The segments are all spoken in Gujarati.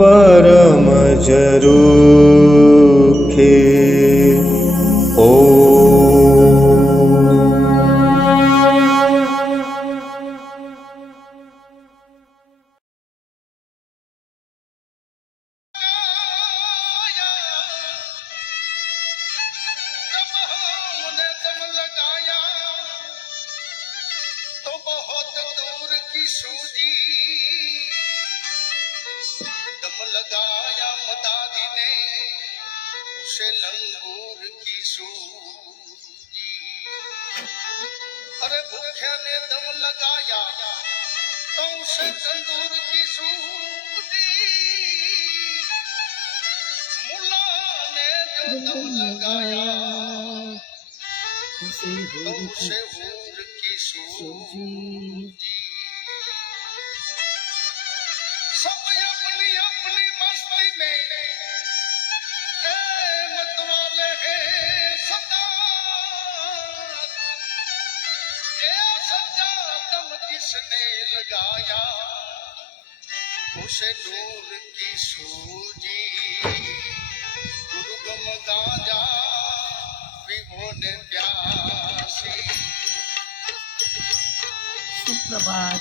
परम जरूखे ओ तो बहुत दूर की सूजी दम लगाया मदारी ने उसे लंगूर की सूजी। अरे भूखे ने दम लगाया तो उसे तंदूर की सूजी। मुल्ला ने जो दम लगाया तो उसे हूर की सूजी। सब अपनी अपनी मस्ती में मतवाले हैं सदा। सच्चा दम किसने लगाया उसे नूर की सूजी। गुरुगम गांजा विभोने प्यासी। सुप्रभात।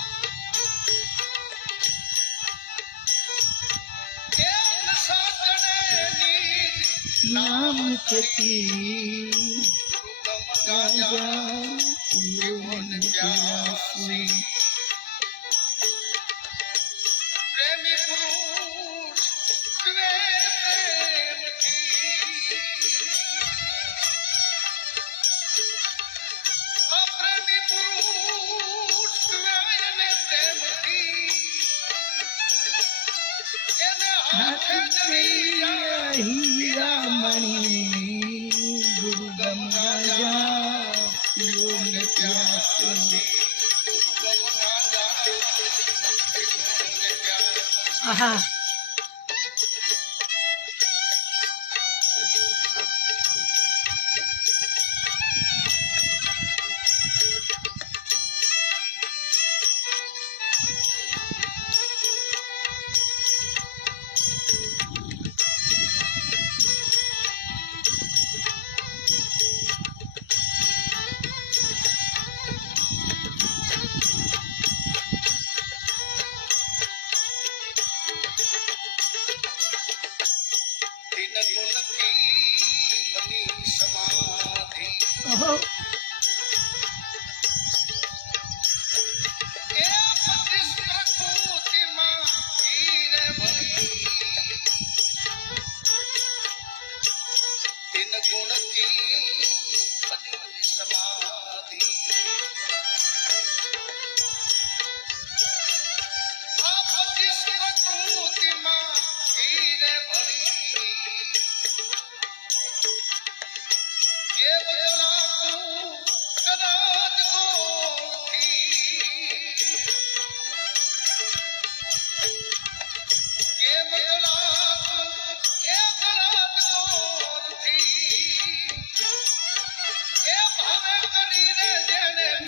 नाम चती गांजा विभोने प्यासी। प्रेमी पुरुष प्रेम की अप्रेमी पुरुष प्रेम की हाथ हीरा मणि गुरुगम गाजा पियो ने प्यासे। आहा ओहो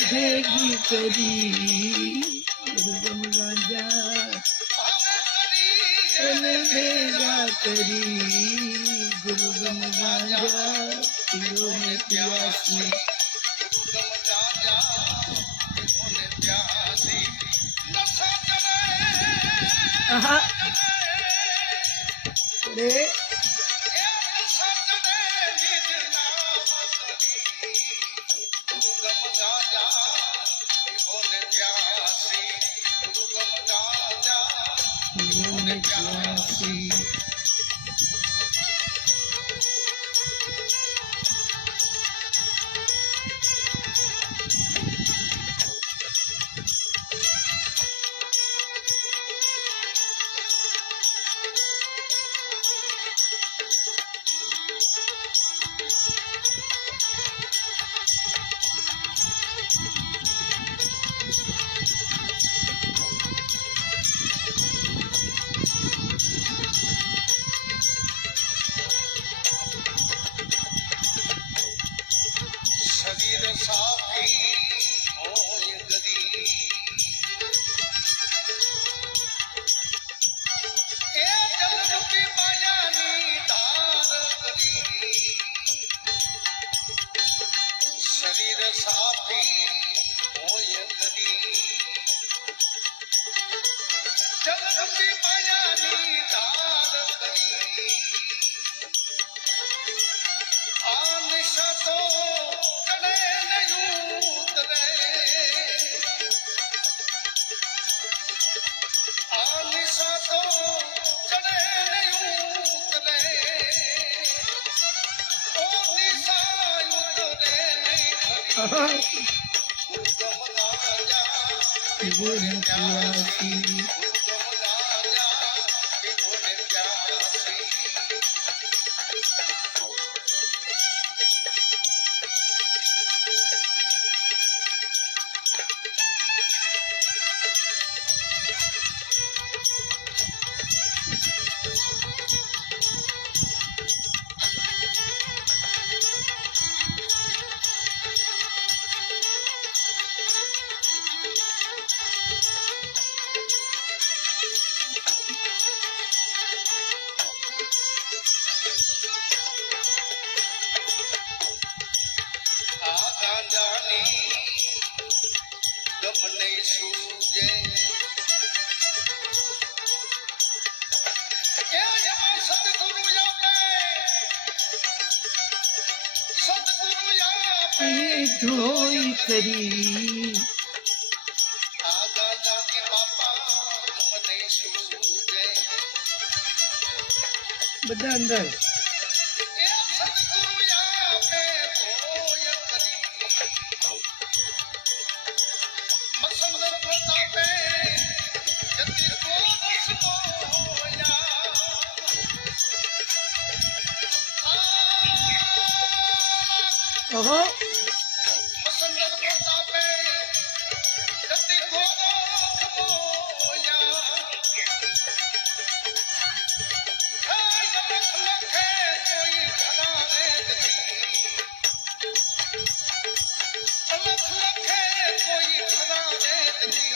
भेगी करी गुरुगम गाजा भेगा करी गुरुगम गाजा पियो ने प्यासी। आहा रे पियो ने प्यासी। तो चढ़े नहीं उतरे ओ निशान उतरे नहीं आहा दुर्गम गाजा विभुनि प्यासी दुर्गम गाजा विभुनि प्यासी આ ગાંજાની ગમ નહીં સૂજે એ યા સદગુરુ આપે સદગુરુ આપે એ ધોઈ કરી આ ગાંજાની બાપા ગમ નહીં સૂજે બધા અંદર એ સદગુરુ આપે તોય કરી મસંદર પ્રતાપે જતી ગોરસ બોયા ઓહો મસંદર પ્રતાપે જતી ગોરસ બોયા હે લખ લખે કોઈ ખરારે જતી લખ લખે કોઈ ખરારે જતી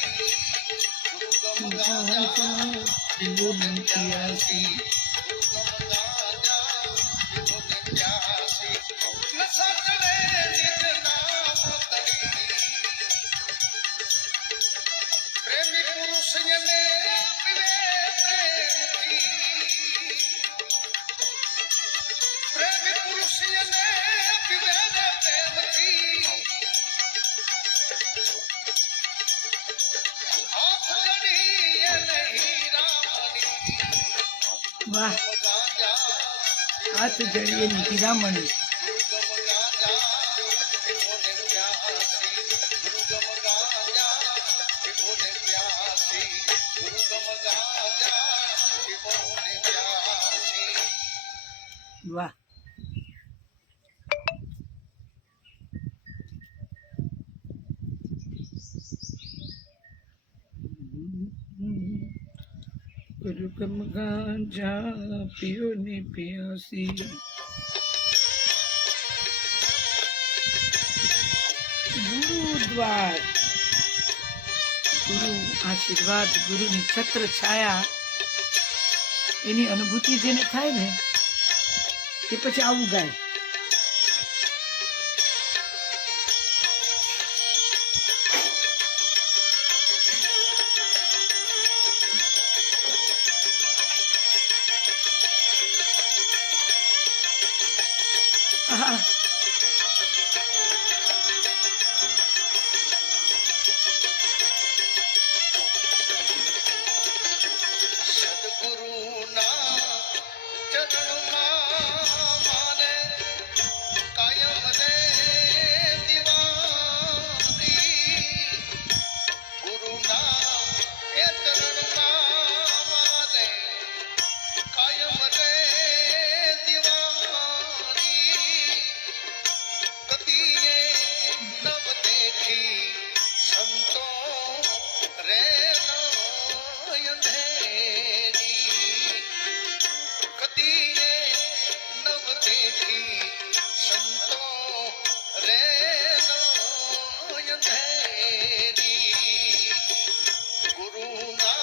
ગુરુ ગમ ગાજા વિભુનિ પ્યાસી ગુરુ ગમ ગાજા વિભુનિ પ્યાસી નશા ચડે નિજ નામ તરી પ્રેમી પુરુષ એને પીવે પ્રેમથી પ્રેમી પુરુષ એને પીવે પ્રેમથી હાથ જડી એને હીરામણી વાહ ગાંજા હાથ જડીએ ની હીરામણી ગુરુગમ ગાંજા વિભોને પ્યાસી ગુરુગમ ગાંજા વિભોને પ્યાસી ગુરુગમ ગાંજા વિભોને પ્યાસી વાહ ગુરુગમ ગાંજા પીઓ ને પ્યાસી ગુરુદ્વાર ગુરુ આશીર્વાદ ગુરુની છત્ર છાયા એની અનુભૂતિ જેને થાય ને તે પછી આવું ગાય આહા સદગુરુના ચરણમાં માને કાયમ રે દિવાળી ગુરુના એ ચરણમાં માને કાયમ રે દિવાળી કદીએ નવ દેખી સંતો રે અંધેરી કદીએ નવ દેખી સંતો રે અંધેરી ગુરુના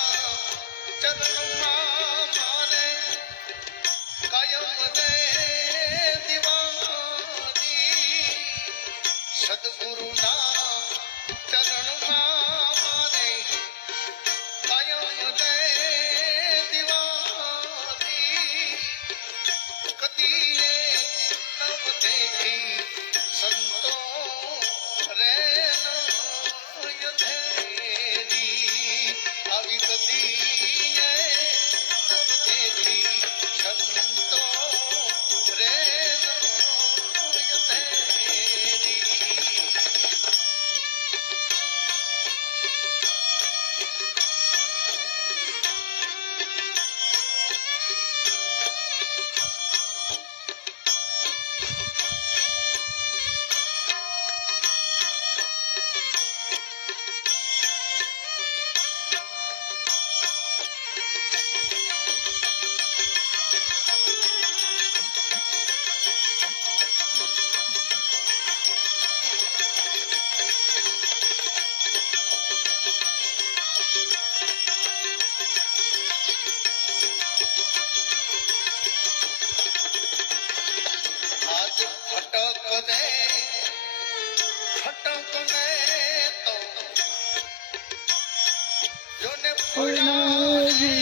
પડા રે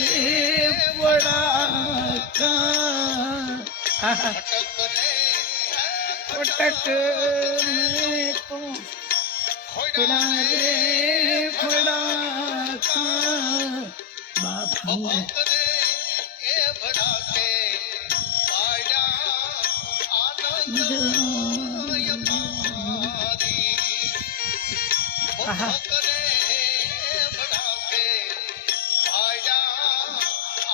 પડા આહા અટક રે પટક મેં તો પડા રે પડા બાપુ અભંગ રે એ ભડાકે પાડ્યા આનંદ યમારી આહા અભંગ રે એ ભડાકે પાડ્યા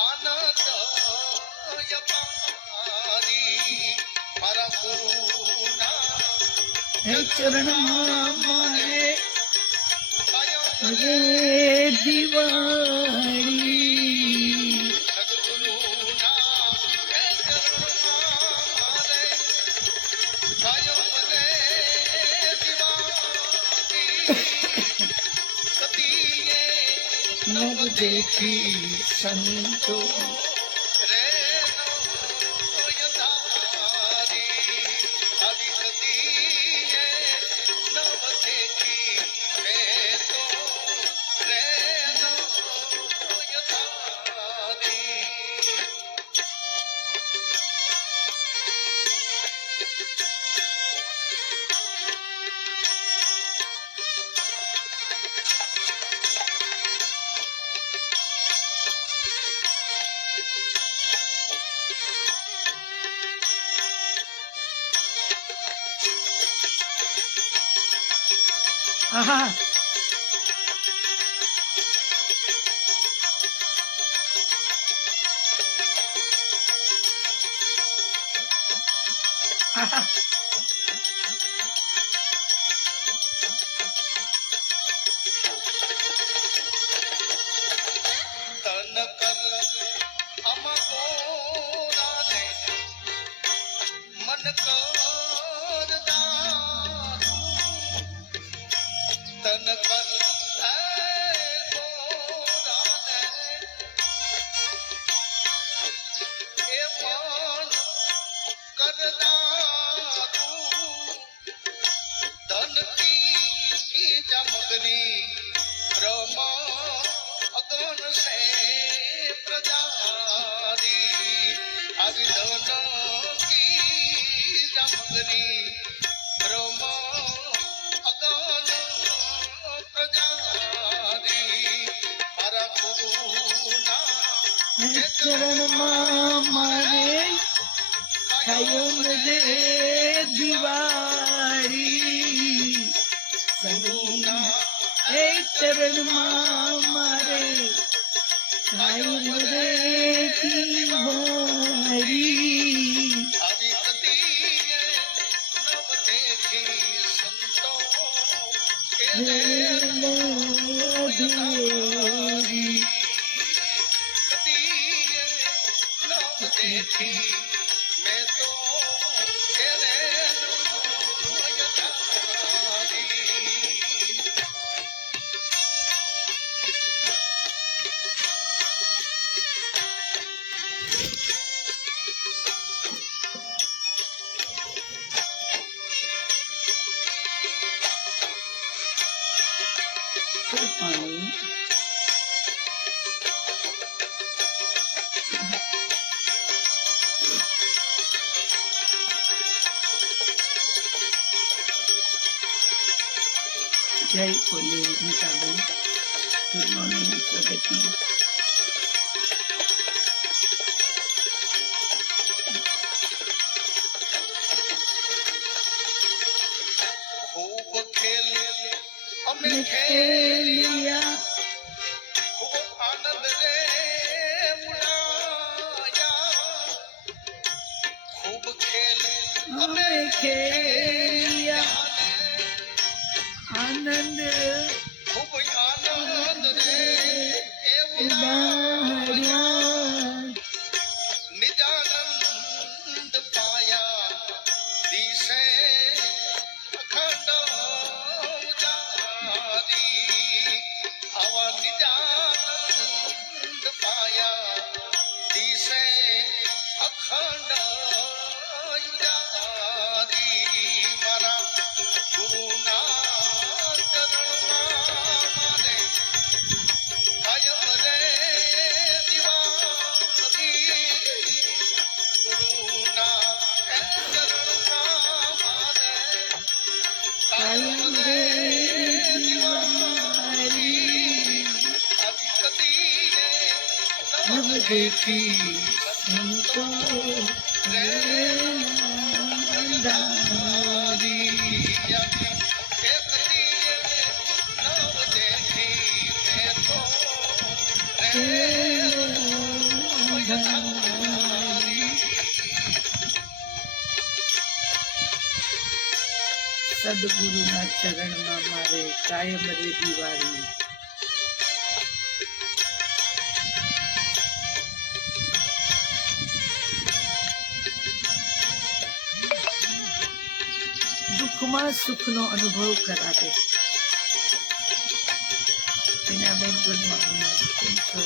આનંદ યમારી મારા ગુરુના હે ચરણમાં મારે કાયમ રે દિવાળી સદગુરુના હે ચરણમાં મારે કાયમ રે દિવાળી સતીએ નવ દેખી સંતો રે નયનારી આવી સતીએ નવ દેખી મેં તો રે નયનારી આહા આહા તન કર અમકોરાને મન કર દારૂ તન કર કોરાને એ મન કર દારૂ ધનકી જમગની બ્રહ્મ અગન સે પ્રજારી આવી ધનકી જમગની બ્રહ્મ અગન પ્રજારી મારા ગુરુના હે ચરણમાં મારે કાયમ રે દિવાળી ગુરુના હે ચરણમાં મારે કાયમ રે દિવાળી આવી સતીએ નવ દેખી સંતો એ હે નદી સતીએ નવ દેખી મેં તો એને યથારી પાણી જય બોલે ગીતાબેન ગુડ મોર્નિંગ પ્રગતિ ખૂબ ખેલ અમે મેં ખેલિયા ખૂબ આનંદ રે ઉડાયા ખૂબ ખેલ અમે ખેલિયા આનંદ ખૂબ આનંદ રે એવું ઉડાડ્યા નિજાનંદ પાયા દિશે અખંડ ઉજારી આવા નિજાનંદ પાયા દિશે અખંડ ઉજારી મારા ગુરુના ચરણમાં મારે કાયમ રે નવ દેખી સંતો સદગુરુના ચરણમાં મારે કાયમ રે દિવાળી. દુઃખમાં સુખનો અનુભવ કરાવે. Meenaben good morning. કેમ છો?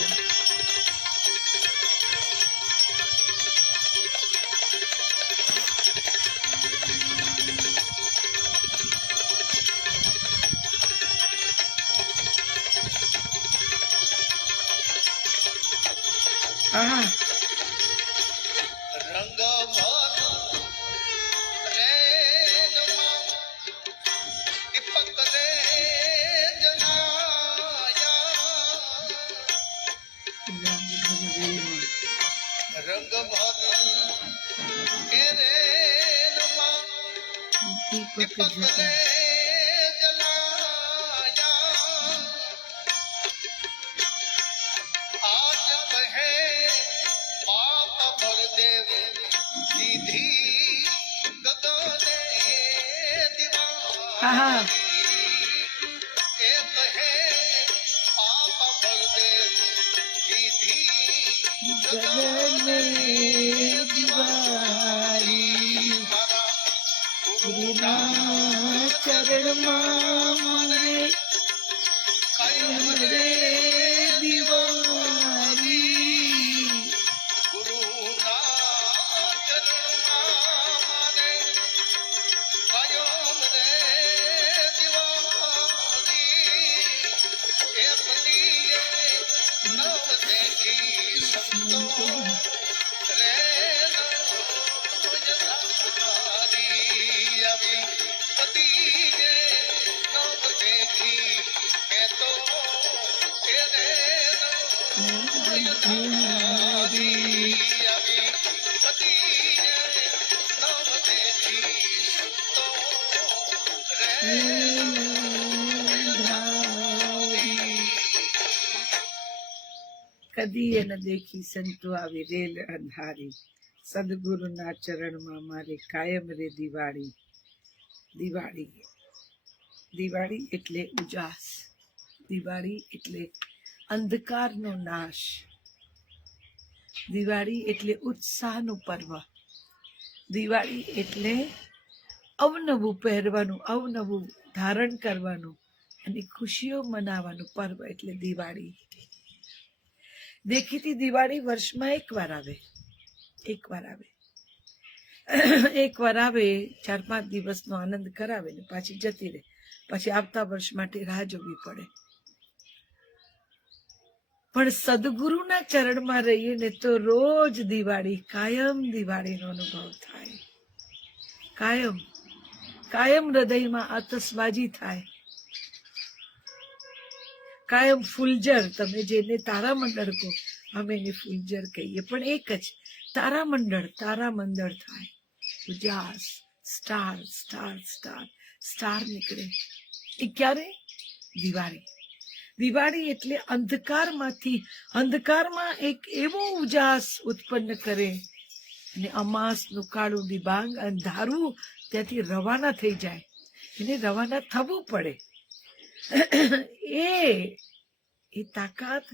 હા દીપક જતા હા ગગને દિવાળી ગુરુના ચરણમાં મારે કાયમ રે દિવાળી. કદી ન દેખી સંતો આવી રેલ અંધારી. સદગુરુના ચરણમાં મારે કાયમ રે દિવાળી. દિવાળી દિવાળી એટલે ઉજાસ. દિવાળી એટલે અંધકારનો નાશ. દિવાળી એટલે ઉત્સાહનું પર્વ. દિવાળી એટલે અવનવું પહેરવાનું, અવનવું ધારણ કરવાનું અને ખુશીઓ મનાવવાનું પર્વ એટલે દિવાળી. દેખીતી દિવાળી વર્ષમાં એકવાર આવે. એકવાર આવે, 4-5 દિવસનો આનંદ કરાવે ને પાછી જતી રહે. પછી આવતા વર્ષ માટે રાહ જોવી પડે. પણ સદગુરુના ચરણમાં રહીએ ને તો રોજ દિવાળી, કાયમ દિવાળીનો અનુભવ થાય. કાયમ હૃદયમાં આતશબાજી થાય. કાયમ ફૂલજર, તમે જેને તારામંડળ કહો, અમે એને ફૂલજર કહીએ, પણ એક જ તારામંડળ થાય. ઉજાસ, સ્ટાર નીકળે. એ ક્યારે? દિવાળી એટલે અંધકારમાં એક એવો ઉજાસ ઉત્પન્ન કરે અને અમાસનું કાળું ડિબાંગ અંધારું ત્યાંથી રવાના થઈ જાય. એને રવાના થવું પડે. એ તાકાત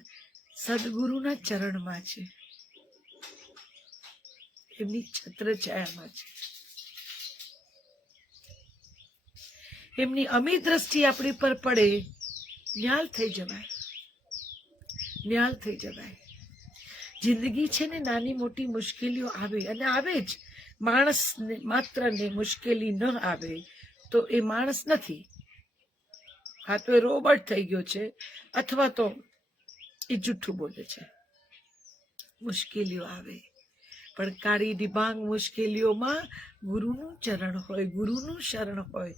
સદગુરુના ચરણમાં છે, એમની છત્રછાયામાં છે. એમની અમી દ્રષ્ટિ આપણી પર પડે, ન્યાલ થઈ જવાય. જિંદગી છે ને, નાની મોટી મુશ્કેલીઓ આવે અને આવે જ. માણસ માત્ર ને મુશ્કેલી ન આવે તો એ માણસ નથી. હા, તો એ રોબોટ થઈ ગયો છે, અથવા તો એ જૂઠું બોલે છે. મુશ્કેલીઓ આવે, પણ કાળી ડિબાંગ મુશ્કેલીઓમાં ગુરુનું ચરણ હોય, ગુરુનું શરણ હોય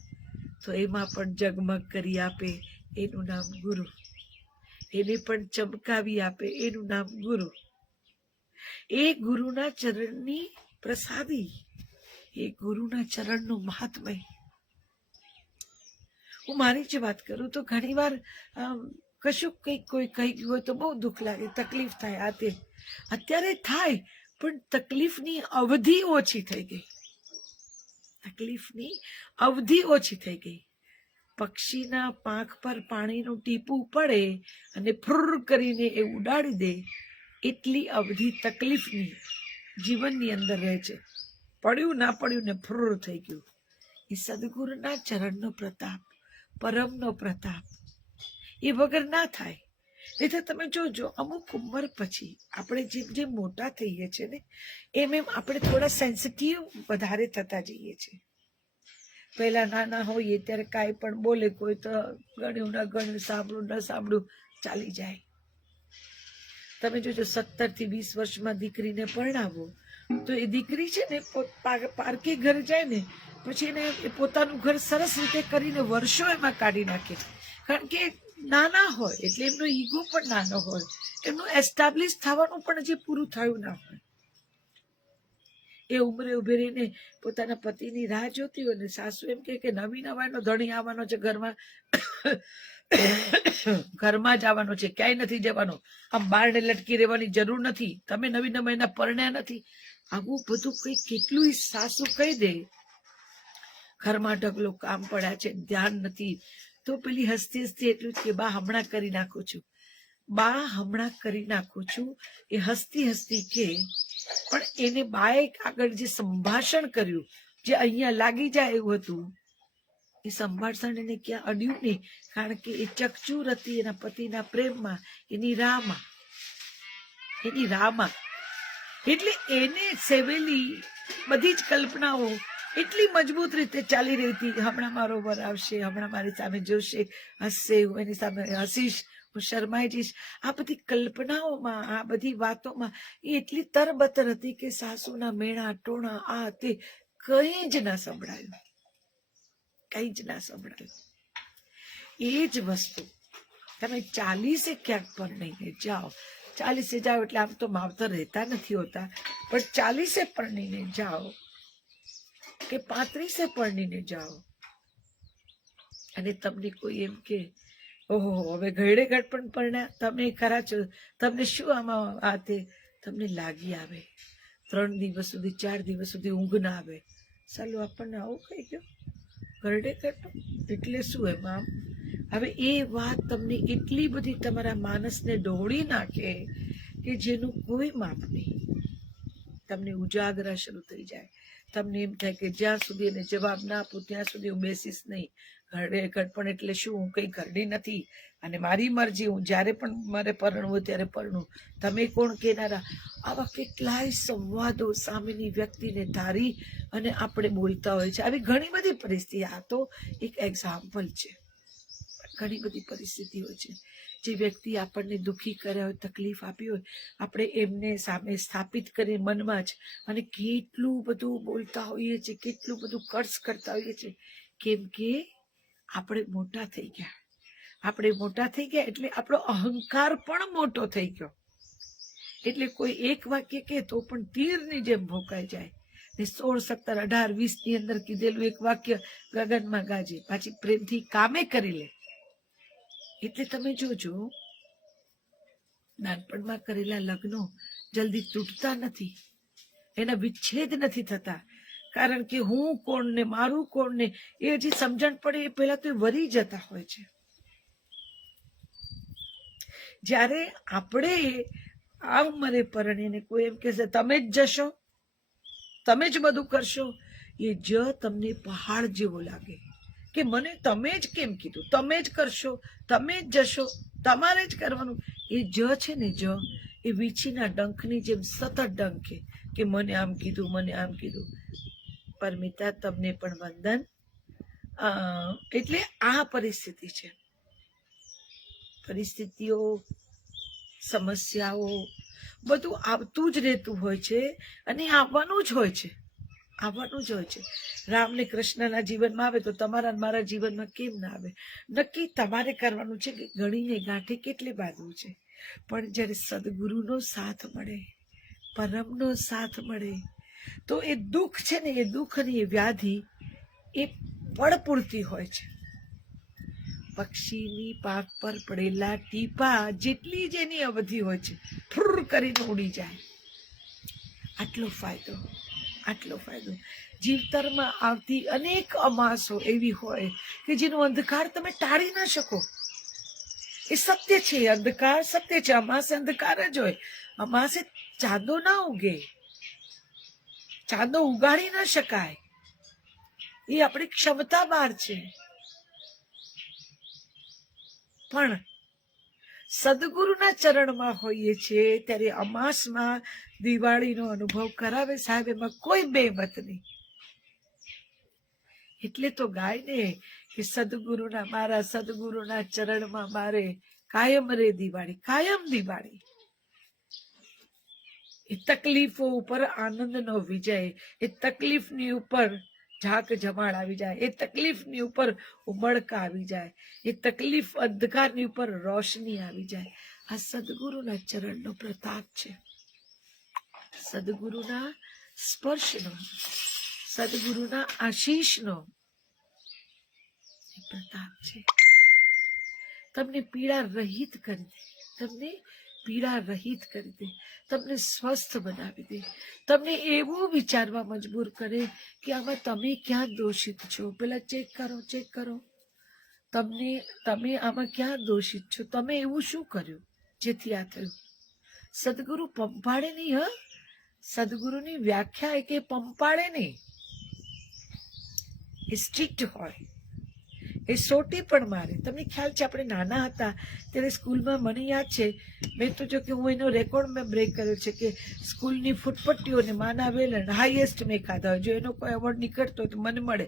તો એમાં પણ જગમગ કરી આપે. એનું નામ ગુરુ. એને પણ ચમકાવી આપે. એનું નામ ગુરુ. એ ગુરુના ચરણની પ્રસાદી, એ ગુરુના ચરણનું મહાત્મય. હું મારી જ વાત કરું તો ઘણી વાર કશું કંઈક કોઈ કહી ગયું હોય તો બહુ દુઃખ લાગે, તકલીફ થાય. આ તે અત્યારે થાય, પણ તકલીફની અવધિ ઓછી થઈ ગઈ. તકલીફની અવધિ ઓછી થઈ ગઈ. પક્ષીના પાંખ પર પાણીનું ટીપું પડે અને ફ્રુર કરીને એ ઉડાડી દે, એટલી અવધિ તકલીફની જીવનની અંદર રહે છે. પડ્યું ના પડ્યું ને ફ્રુર થઈ ગયું. એ સદગુરુના ચરણનો પ્રતાપ, પરમનો પ્રતાપ, એ વગર ના થાય. નહીં તો તમે જોજો, અમુક ઉંમર પછી આપણે જેમ જેમ મોટા થઈએ છીએ ને એમ એમ આપણે થોડા સેન્સિટિવ વધારે થતા જઈએ છીએ. પહેલા નાના હોઈએ ત્યારે કાંઈ પણ બોલે કોઈ તો ગણ્યું ન ગણ્યું, સાંભળું ન સાંભળું ચાલી જાય. તમે જોજો 17 થી 20 વર્ષમાં દીકરીને પરણાવો તો એ દીકરી છે ને પારકી ઘર જાય ને પછી એને એ પોતાનું ઘર સરસ રીતે કરીને વર્ષો એમાં કાઢી નાખે. કારણ કે નાના હોય એટલે એમનો ઈગો પણ નાનો હોય, એમનું એસ્ટાબ્લિશ થવાનું પણ હજી પૂરું થયું ના હોય. એ ઉંમરે ઉભી રહીને પોતાના પતિની રાહ જોતી હોય ને સાસુ એમ કે નવી નવાઈનો ધણી આવવાનો છે ઘરમાં, ઘરમાં જ આવવાનો છે, ક્યાંય નથી જવાનો, આમ બારને લટકી રહેવાની જરૂર નથી, તમે નવી નવાઈના પરણ્યા નથી. આવું બધું કઈ કેટલું સાસુ કહી દે. ઘરમાં ઢગલો કામ પડ્યા છે, ધ્યાન નથી, તો પેલી હસતી હસતી એટલું જ કે બા હમણાં કરી નાખું છું, બા હમણાં કરી નાખું છું. એ હસતી હસતી કે પણ એને બાએ આગળ જે સંભાષણ કર્યું, જે અહીંયા લાગી જાય એવું હતું, એ સંભાષણ એને ક્યાં અડ્યું નહીં. કારણ કે એ ચકચૂર હતી એના પતિના પ્રેમમાં, એની રાહમાં, એની રાહમાં. એટલે એને સેવેલી બધી જ કલ્પનાઓ એટલી મજબૂત રીતે ચાલી રહી હતી. હમણાં મારો વર આવશે, હમણાં મારી સામે જોશે, હસશે, હું એની સામે હસીશ, હું શરમાઈ જઈશ. આ બધી કલ્પનાઓમાં, આ બધી વાતોમાં એ એટલી તરબતર હતી કે સાસુના મેણા ટોણા આ તે કંઈ જ ના સંભળાયું, કંઈ જ ના સંભળાયું. એ જ વસ્તુ તમે 40 ક્યાંક પરણીને જાઓ, 40 જાઓ એટલે આમ તો માવતર રહેતા નથી હોતા, પણ 40 પરણીને જાઓ કે 35 પરણીને જાઓ અને તમને કોઈ એમ કે ઓહો હવે ઘડે ઘડ પણ પરણ્યા, તમે ખરા છો, તમને શું આમાં આ તે, તમને લાગી આવે 3 દિવસ સુધી 4 દિવસ સુધી ઊંઘ ના આવે. ચાલો આપણને આવું કહી ગયો ઘરડે ઘડ એટલે શું એમાં. હવે એ વાત તમને એટલી બધી તમારા માનસને દોડી નાખે કે જેનું કોઈ માપ નહીં. તમને ઉજાગરા શરૂ થઈ જાય. તમને એમ થાય કે જ્યાં સુધી એને જવાબ ના આપું ત્યાં સુધી હું બેસીશ નહીં. ઘરડે ઘડપણ એટલે શું, હું કઈ ઘરડી નથી અને મારી મરજી, હું જ્યારે પણ મારે પરણવું હોય ત્યારે પરણું, તમે કોણ કહેનારા. આવા કેટલાય સંવાદો સામેની વ્યક્તિને ધારી અને આપણે બોલતા હોય છે. આવી ઘણી બધી પરિસ્થિતિ, આ તો એક એક્ઝામ્પલ છે, ઘણી બધી પરિસ્થિતિઓ છે. જે વ્યક્તિ આપણને દુઃખી કર્યા હોય, તકલીફ આપી હોય, આપણે એમને સામે સ્થાપિત કરી મનમાં જ અને કેટલું બધું બોલતા હોઈએ છીએ, કેટલું બધું કર્સ કરતા હોઈએ છીએ. કેમ કે આપણે મોટા થઈ ગયા. આપણે મોટા થઈ ગયા એટલે આપણો અહંકાર પણ મોટો થઈ ગયો. એટલે કોઈ એક વાક્ય કે તો પણ તીરની જેમ ભોંકાઈ જાય ને 16, 17, 18, 20 ની અંદર કીધેલું એક વાક્ય ગગનમાં ગાજે, પાછી પ્રેમથી કામે કરી લે. એટલે તમે જોજો, નાનપણમાં કરેલા લગ્નો જલ્દી તૂટતા નથી, એના વિચ્છેદ નથી થતા. કારણ કે હું કોણ ને મારું કોણ ને એ હજી સમજણ પડે એ પહેલા તો એ વરી જતા હોય છે. જ્યારે આપણે આ ઉંમરે પરણીને કોઈ એમ કહેશે તમે જ જશો, તમે જ બધું કરશો, એ જ તમને પહાડ જેવો લાગે કે મને તમે જ કેમ કીધું, તમે જ કરશો, તમે જ જશો, તમારે જ કરવાનું. એ જ છે ને, એ વીછીના ડંખની જેમ સતત ડંખે કે મને આમ કીધું, મને આમ કીધું. પરમિતા તમને પણ વંદન. એટલે આ પરિસ્થિતિ છે. પરિસ્થિતિઓ, સમસ્યાઓ બધું આવતું જ રહેતું હોય છે અને આવવાનું જ હોય છે, આવવાનું જ હોય છે. રામ ને કૃષ્ણના જીવનમાં આવે તો તમારા મારા જીવનમાં કેમ ના આવે? નક્કી તમારે કરવાનું છે કે ગણીને ગાંઠે કેટલી બાંધવું છે. પણ જ્યારે સદગુરુનો સાથ મળે, પરમનો સાથ મળે તો એ દુઃખ છે ને, એ દુઃખ અને એ વ્યાધિ એ પળ પૂરતી હોય છે. પક્ષીની પાંખ પર પડેલા ટીપા જેટલી જ એની અવધિ હોય છે, ફુર કરીને ઉડી જાય. આટલો ફાયદો, આટલો ફાયદો. જીવતરમાં આવતી અનેક અમાસો એવી હોય કે જેનો અંધકાર તમે ટાળી ના શકો. એ સત્ય છે, અંધકાર સત્ય છે. અમાસે અંધકાર જ હોય. અમાસે ચાંદો ના ઉગે, ચાંદો ઉગાડી ના શકાય. એ આપણી ક્ષમતા બહાર છે. પણ સદગુરુના ચરણમાં હોઈએ છીએ ત્યારે અમાસમાં દિવાળીનો અનુભવ કરાવે સાહેબ, એમાં કોઈ બેમત નહીં. એટલે તો ગાય ને કે સદગુરુના, મારા સદગુરુના ચરણમાં મારે કાયમ રે દિવાળી, કાયમ દિવાળી. એ તકલીફો ઉપર આનંદનો વિજય, એ તકલીફની ઉપર ઝાક જમાડ આવી જાય, એ તકલીફની ઉપર ઉમળકા આવી જાય, એ તકલીફ અંધકારની ઉપર રોશની આવી જાય. આ સદગુરુના ચરણનો પ્રતાપ છે, સદગુરુના સ્પર્શનો, સદગુરુના આશીષનો પ્રતાપ છે. તમને પીડા રહિત કરી દે, તમને પીડા રહિત કરી દે, તમને સ્વસ્થ બનાવી દે, તમને એવું વિચારવા મજબૂર કરે કે આમાં તમે ક્યાં દોષિત છો. પેલા ચેક કરો, ચેક કરો, તમે આમાં ક્યાં દોષિત છો, તમે એવું શું કર્યું જેથી આ થયું. સદગુરુ પંપાડે નહીં. સદગુરુની વ્યાખ્યા કે પંપાડે નહીં. એ સ્ટ્રિક્ટ હોય, એ સોટી પણ મારે. તમને ખ્યાલ છે આપણે નાના હતા ત્યારે સ્કૂલમાં, મને યાદ છે, મેં તો જો કે હું એનો રેકોર્ડ મેં બ્રેક કર્યો છે કે સ્કૂલની ફૂટપટ્ટીઓને માના વેલણ હાઈએસ્ટ મેં ખાધા હોય. જો એનો કોઈ એવોર્ડ નીકળતો હોય તો મને મળે.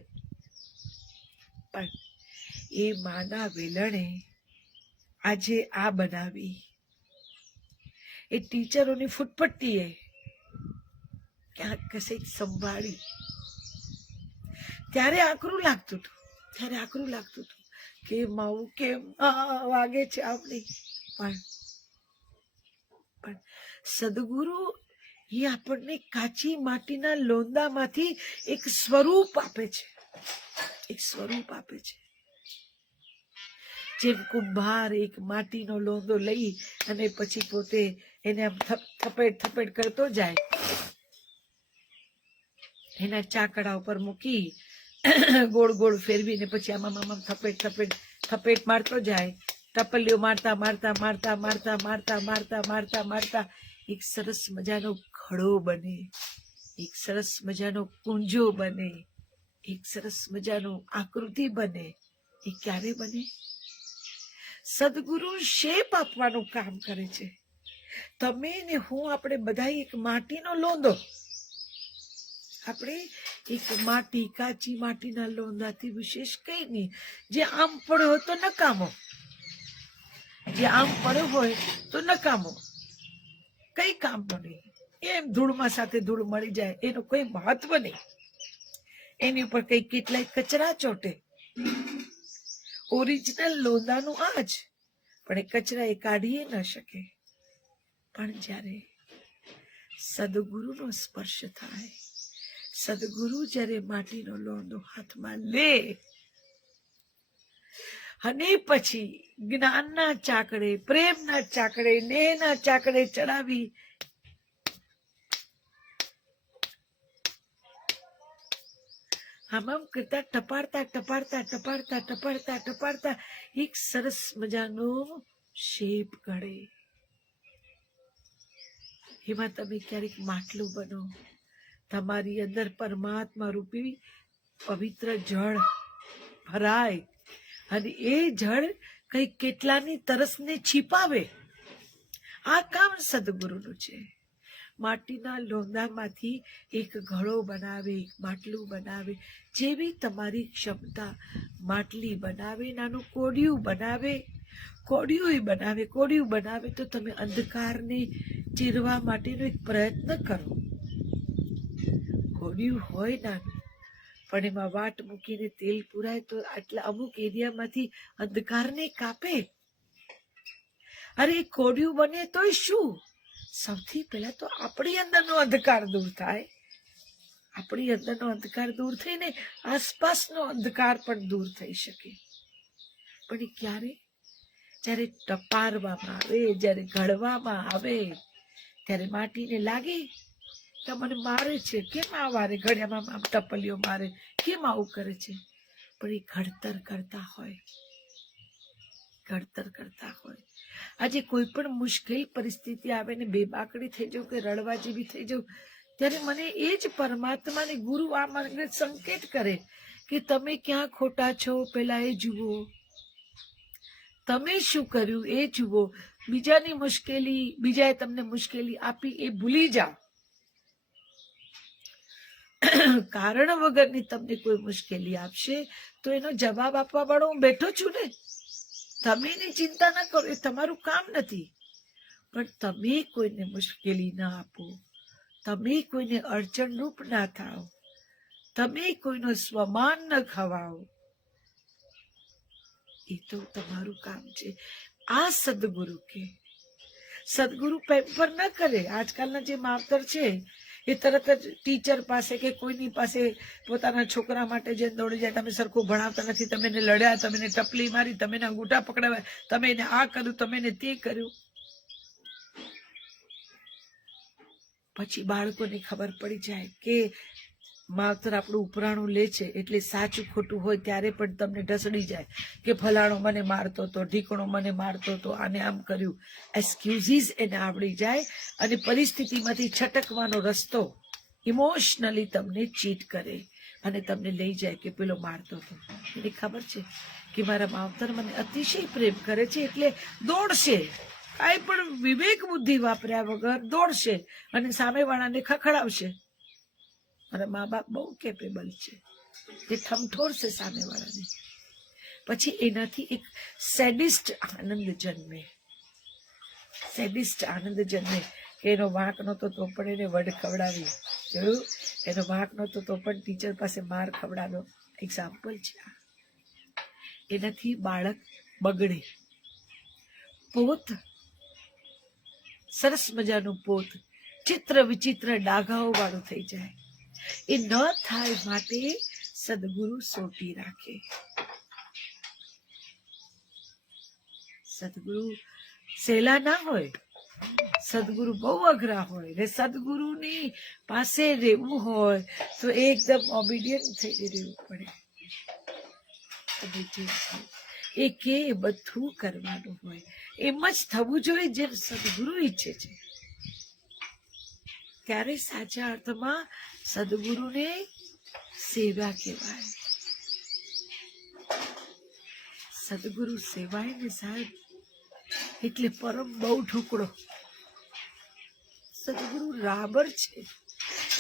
પણ એ માના વેલણે આજે આ બનાવી, એ ટીચરોની ફૂટપટ્ટીએ ક્યાંક કશેક સંભાળી. ત્યારે આકરું લાગતું હતું, ત્યારે આકરું લાગતું હતું કે માવું કેમ વાગે છે આપણી. પણ સદગુરુ એ આપણને કાચી માટીના લોંદામાંથી એક સ્વરૂપ આપે છે, એક સ્વરૂપ આપે છે. જેમ કુંભાર એક માટીનો લોંદો લઈ અને પછી પોતે એને આમ થપેટ થપેટ કરતો જાય, એના ચાકડા ઉપર મૂકી ગોળ ગોળ ફેરવીને પછી આમાં આમાં થપેટ થપેટ થપેટ મારતો જાય. ટપલીઓ મારતા મારતા મારતા મારતા મારતા મારતા મારતા મારતા એક સરસ મજાનો ઘડો બને, એક સરસ મજાનો કુંજો બને, એક સરસ મજાનો આકૃતિ બને. એ ક્યારે બને? સદગુરુ શેપ આપવાનું કામ કરે છે. તમે ને હું, આપણે બધા એક માટીનો લોંદો, આપણે એક માટી, કાચી માટીના લોંદાથી વિશેષ કઈ નહીં. જે આમ પડ્યો હોય તો નકામો, જે આમ પડ્યો હોય તો નકામો, કઈ કામનો નહીં. એમ ધૂળમાં સાથે ધૂળ મળી જાય, એનું કોઈ મહત્વ નહીં. એની ઉપર કઈ કેટલાય કચરા ચોટે. ઓરિજિનલ લોંદાનું આ જ, પણ એ કચરા એ કાઢી ન શકે. પણ જ્યારે સદગુરુનો સ્પર્શ થાય, સદગુરુ જ્યારે માટીનો લોંદો હાથમાં લે અને પછી જ્ઞાનના ચાકડે, પ્રેમના ચાકડે, નેહના ચાકડે ચડાવી આમ કરતા ટપાડતા ટપાડતા ટપાડતા ટપાડતા ટપાડતા એક સરસ મજાનો શેપ ઘડે. એમાં તમે ક્યારેક માટલું બનો, તમારી અંદર પરમાત્મા રૂપી પવિત્ર જળ ભરાય અને એ જળ કઈ કેટલાની તરસને છીપાવે. આ કામ સદગુરુનું છે. માટીના લોંદામાંથી એક ઘડો બનાવે, એક માટલું બનાવે. જેવી તમારી ક્ષમતા, માટલી બનાવે, નાનું કોડિયું બનાવે, કોડિયું બનાવે, કોડિયું બનાવે તો તમે અંધકારને ચીરવા માટેનો એક પ્રયત્ન કરો. કોડિયું હોય નાનું, પણ એમાં વાટ મૂકીને તેલ પુરાય તો આટલા અમુક એરિયામાંથી અંધકારને કાપે. અરે કોડિયું બને તોય શું, સૌથી પહેલા તો આપણી અંદરનો અંધકાર દૂર થાય. આપણી અંદરનો અંધકાર દૂર થઈને આસપાસનો અંધકાર પણ દૂર થઈ શકે. પણ એ ક્યારે? જ્યારે ટપારવામાં આવે, જ્યારે ઘડવામાં આવે, ત્યારે માટીને લાગે કે મને મારે છે, કેમ આ વારે ઘડિયામાં આમ ટપલીઓ મારે, કેમ આવું કરે છે? પણ એ ઘડતર કરતા હોય, ઘડતર કરતા હોય. આજે કોઈ પણ મુશ્કેલ પરિસ્થિતિ આવે ને બેબાકડી થઈ જાઉં કે રડવા જેવી થઈ જાઉં, ત્યારે મને એ જ પરમાત્માને ગુરુ આ મને સંકેત કરે કે તમે ક્યાં ખોટા છો, પેલા એ જુઓ. તમે શું કર્યું એ જુઓ. બીજાની મુશ્કેલી, બીજાએ તમને મુશ્કેલી આપી એ ભૂલી જાઓ. કારણ વગરની તમને કોઈ મુશ્કેલી આપશે તો એનો જવાબ આપવા વાળો હું બેઠો છું ને. તમે એની ચિંતા ના કરો, એ તમારું કામ નથી. પણ તમે કોઈને મુશ્કેલી ના આપો, તમે કોઈને અડચણરૂપ ના થાઓ, તમે કોઈનો સ્વમાન ન ખવાઓ, એ તો તમારું કામ છે. આ સદગુરુ કે સદગુરુ પેમ્પર ન કરે. આજકાલના જે માવતર છે એ તરત જ ટીચર પાસે કે કોઈની પાસે પોતાના છોકરા માટે જે દોડી જાય, તમે સરખું ભણાવતા નથી, તમે એને લડ્યા, તમે એને ટપલી મારી, તમે એને અંગૂઠા પકડાવ્યા, તમે એને આ કર્યું, તમે એને તે કર્યું. પછી બાળકોને ખબર પડી જાય કે માવતર આપણું ઉપરાણું લે છે એટલે સાચું ખોટું હોય ત્યારે પણ તમને ઢસડી જાય કે ફલાણો મને મારતો હતો, ઢીકણો મને મારતો હતો, આને આમ કર્યું. એક્સક્યુઝીસ એને આવડી જાય અને પરિસ્થિતિમાંથી છટકવાનો રસ્તો ઇમોશનલી તમને ચીટ કરે અને તમને લઈ જાય કે પેલો મારતો હતો. એને ખબર છે કે મારા માવતર મને અતિશય પ્રેમ કરે છે એટલે દોડશે, કાંઈ પણ વિવેક બુદ્ધિ વાપર્યા વગર દોડશે અને સામેવાળાને ખખડાવશે. મારા મા બાપ બહુ કેપેબલ છે, તે ઠમઠોરશે સામેવાળાને. પછી એનાથી એક સેડિસ્ટ આનંદ જન્મે. સેડિસ્ટ આનંદ જન્મે કે એનો વાંક નહોતો તો પણ એને વડ ખવડાવી. જોયું? એનો વાંક નહોતો તો પણ ટીચર પાસે માર ખવડાવ્યો. એક્ઝામ્પલ છે આ. એનાથી બાળક બગડે. પોત, સરસ મજાનું પોત ચિત્ર વિચિત્ર ડાઘાઓ વાળું થઈ જાય. એ ન થાય માટે સદગુરુ સોટી રાખે. સદગુરુ સહેલા ના હોય, સદગુરુ બહુ અઘરા હોય. ને સદગુરુની પાસે રહેવું હોય તો એકદમ ઓબિડિયન્ટ થઈને રહેવું પડે. એ કે બધું કરવાનું હોય, એમ જ થવું જોઈએ જેમ સદગુરુ ઈચ્છે છે. ત્યારે સાચા અર્થમાં સદગુરુને સેવા કહેવાય. સદગુરુ સેવાય ને સાહેબ એટલે પરમ બહુ ઢોકળો. સદગુરુ રાબર છે.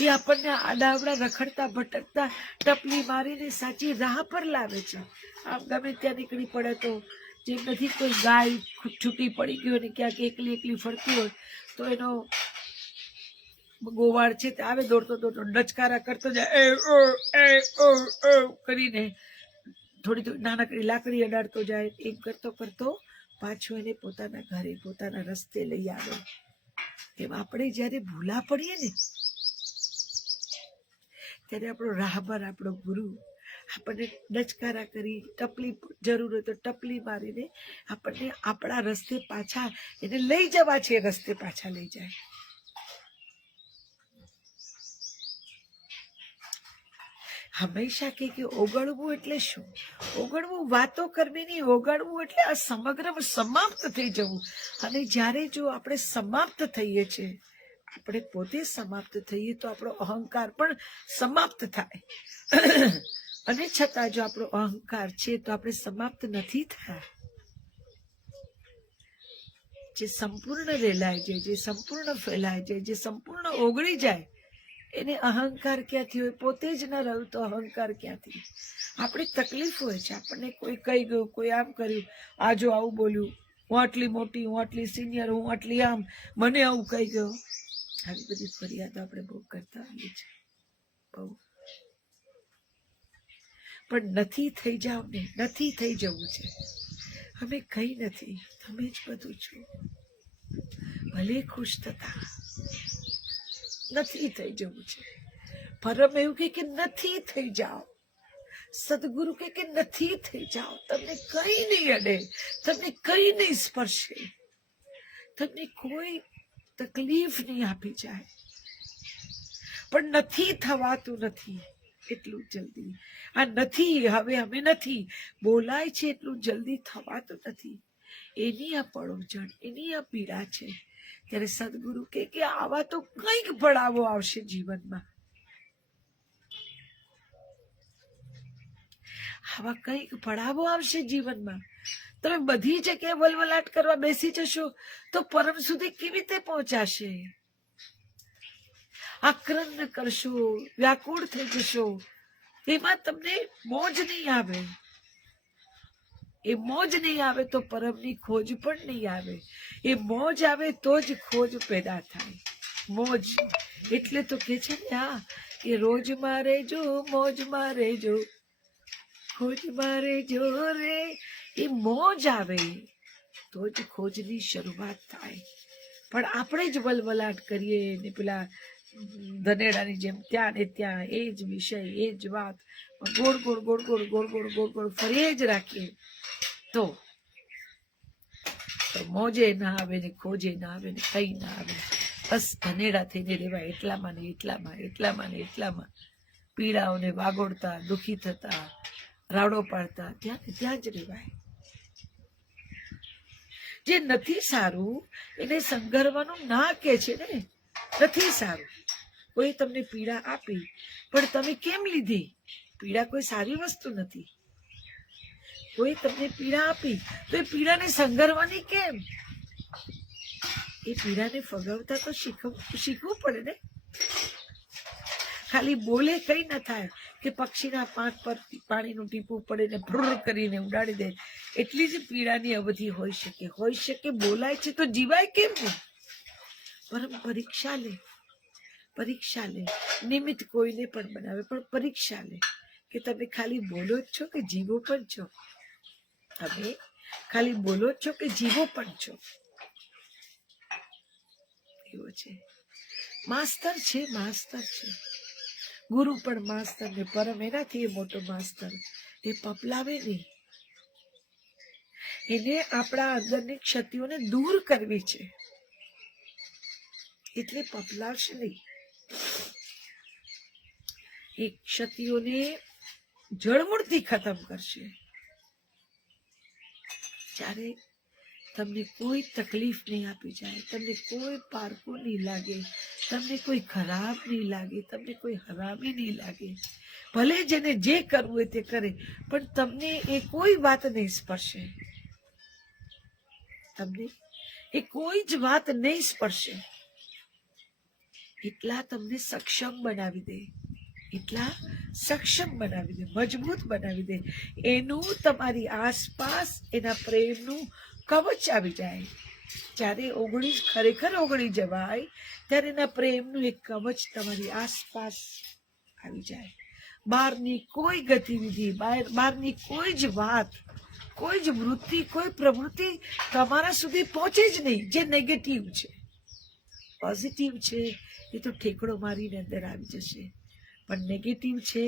એ આપણને આડાવડા રખડતા ભટકતા ટપલી મારીને સાચી રાહ પર લાવે છે. આમ ગમે ત્યાં નીકળી પડે તો, જે નથી કોઈ ગાય છૂટી પડી ગઈ હોય ને ક્યાંક એકલી એકલી ફરતી હોય તો એનો ગોવાળ છે તે આવે દોડતો દોડતો ડચકારા કરતો જાય કરીને થોડી નાનકડી લાકડી અડાડતો જાય. એમ કરતો કરતો પાછો એને પોતાના ઘરે પોતાના રસ્તે લઈ આવે. એમ આપણે જયારે ભૂલા પડીએ ને ત્યારે આપણો રાહબર, આપણો ગુરુ આપણને ડચકારા કરી, ટપલી જરૂર હોય તો ટપલી મારીને આપણને આપણા રસ્તે પાછા એને લઈ જવા છે, રસ્તે પાછા લઈ જાય. હંમેશા કે ઓગળવું એટલે શું? ઓગળવું વાતો કરવી નહીં, ઓગળવું એટલે આ સમગ્ર સમાપ્ત થઈ જવું. અને જ્યારે જો આપણે સમાપ્ત થઈએ છીએ, આપણે પોતે સમાપ્ત થઈએ તો આપણો અહંકાર પણ સમાપ્ત થાય. અને છતાં જો આપણો અહંકાર છે તો આપણે સમાપ્ત નથી થયા. જે સંપૂર્ણ રેલાય જાય, જે સંપૂર્ણ ફેલાય જાય, જે સંપૂર્ણ ઓગળી જાય, એને અહંકાર ક્યાંથી હોય? પોતે જ ન રહ્યું તો અહંકાર ક્યાંથી? આપણી તકલીફ હોય છે, આપણને કોઈ કહી ગયું, કોઈ આમ કર્યું, આ જો આવું બોલ્યું, હું આટલી મોટી, હું આટલી સિનિયર, હું આટલી આમ, મને આવું કહી ગયો. આવી બધી ફરિયાદો આપણે બહુ કરતા હોઈએ છીએ, બહુ. પણ નથી થઈ જાવ ને, નથી થઈ જવું છે. અમે કઈ નથી, તમે જ બધું છો. ભલે ખુશ થતા નથી થઈ જવું છે. પરમ એવું કે નથી થઈ જાઓ. સદગુરુ કે નથી થઈ જાઓ. તમને કઈ નહીં અડે, તમને કઈ નહીં સ્પર્શે, તમને કોઈ તકલીફ નહીં આપી જાય. પણ નથી થવાતું નથી એટલું જલ્દી. આ નથી, હવે અમે નથી બોલાય છે એટલું જલ્દી થવાતું નથી. એની આ પડોજણ, એની આ પીડા છે. ત્યારે સદગુરુ કે આવા તો કઈક પડાવો આવશે જીવનમાં. આવા કઈક પડાવો આવશે જીવનમાં. તમે બધી જગ્યાએ વલવલાટ કરવા બેસી જશો તો પરમ સુધી કેવી રીતે પહોંચાશે? આક્રંદ કરશો, વ્યાકુળ થઈ જશો, એમાં તમને મોજ નહીં આવે. એ મોજ નહીં આવે તો પરમની ખોજ પણ નહીં આવે. એ મોજ આવે તો જ ખોજ પેદા થાય. મોજ એટલે તો કે છે ને આ કે રોજ મારે જો, મોજ મારે જો, ખોજ મારે જો રે. એ મોજ આવે તો જ ખોજની શરૂઆત થાય. પણ આપણે જ વલવલાટ કરીએ ને પેલા ધનેડાની જેમ ત્યાં ને ત્યાં એ જ વિષય, એ જ વાત ગોળ ગોળ ગોળ ગોળ ગોળ ગોળ ગોળ ગોળ ફરીએ જ રાખીએ તો મોજે ના આવે ને ખોજે ના આવે ને કઈ ના આવે. બસ ધનેડા થઈને રહેવાય એટલામાં ને એટલામાં, એટલામાં ને એટલામાં, પીડાઓને વાગોડતા, દુઃખી થતા, રાવડો પાડતા ત્યાં ને ત્યાં જ રહેવાય. જે નથી સારું એને સંઘરવાનું ના કે છે ને. નથી સારું. કોઈ તમને પીડા આપી પણ તમે કેમ લીધી? પીડા કોઈ સારી વસ્તુ નથી. કોઈ તમને પીડા આપી તો એ પીડાને સંઘરવાની કેમ? એ પીડાને ફગાવતા તો શીખવું પડે ને. ખાલી બોલે કઈ ના થાય કે પક્ષીના પાંખ પર પાણીનું ટીપું પડે ને ભ્રુર કરીને ઉડાડી દે એટલી જ પીડાની અવધિ હોઈ શકે. હોઈ શકે, બોલાય છે તો જીવાય કેમ નહીં? પરમ પરીક્ષા લે, પરીક્ષા લે. નિમિત્ત કોઈને પણ બનાવે પણ પરીક્ષા લે કે તમે ખાલી બોલો જ છો કે જીવો પણ છો? તમે ખાલી બોલો જ છો કે જીવો પણ છો? એવો છે. માસ્તર છે, માસ્તર છે. ગુરુ પણ માસ્તર ને પરમ એનાથી મોટો માસ્તર. એ પપલાવે નહીં. એને આપણા અંદરની ક્ષતિઓને દૂર કરવી છે એટલે પપલાવશે નહીં. એ ક્ષતિઓને જળમૂળથી ખતમ કરશે. જ્યારે તમને કોઈ તકલીફ નહીં આપી જાય, તમને કોઈ પારકું નહીં લાગે, તમને કોઈ ખરાબ નહીં લાગે, તમને કોઈ હરામી નહીં લાગે, ભલે જેને જે કરવું હોય તે કરે, પણ તમને એ કોઈ વાત નહીં સ્પર્શે. તમને એ કોઈ જ વાત નહીં સ્પર્શે. એટલા તમને સક્ષમ બનાવી દે, એટલા સક્ષમ બનાવી દે, મજબૂત બનાવી દે. એનું તમારી આસપાસ એના પ્રેમનું કવચ આવી જાય. જ્યારે ખરેખર ઓગળી જવાય ત્યારે એના પ્રેમનું એક કવચ તમારી આસપાસ આવી જાય. બહારની કોઈ ગતિવિધિ, બહારની કોઈ જ વાત, કોઈ જ વૃત્તિ, કોઈ પ્રવૃત્તિ તમારા સુધી પહોંચે જ નહીં જે નેગેટિવ છે. પોઝિટિવ છે એ તો ઠેકડો મારીને અંદર આવી જશે, પણ નેગેટિવ છે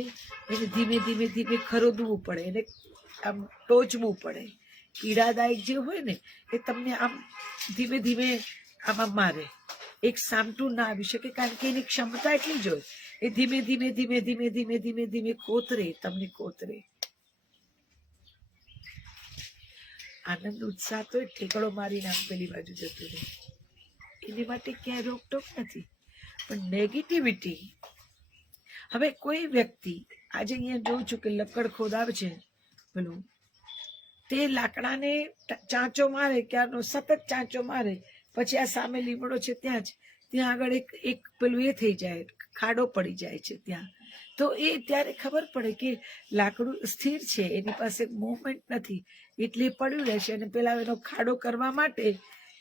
એને ધીમે ધીમે ધીમે ખરોદવું પડે, એને આમ ટોચવું પડે. પીડાદાયક જે હોય ને એ તમને આમ ધીમે ધીમે આમાં મારે. એક સામટું ના આવી શકે કારણ કે એની ક્ષમતા એટલી જ હોય. એ ધીમે ધીમે ધીમે ધીમે ધીમે ધીમે ધીમે કોતરે, તમને કોતરે. આનંદ ઉત્સાહ તો ઠેકડો મારીને આમ પેલી બાજુ જતું રહે. એની માટે ક્યાંય રોકટોક નથી. પણ નેગેટિવિટી, હવે કોઈ વ્યક્તિ આજે અહીંયા જોઉં છું કે લક્કડ ખોદાવે છે પેલું, તે લાકડાને ચાંચો મારે, ક્યારનો સતત ચાંચો મારે, પછી આ સામે લીમડો છે ત્યાં આગળ એક પેલું એ થઈ જાય, ખાડો પડી જાય છે ત્યાં. તો એ ત્યારે ખબર પડે કે લાકડું સ્થિર છે, એની પાસે મૂવમેન્ટ નથી, એટલે પડ્યું રહેશે અને પેલા એનો ખાડો કરવા માટે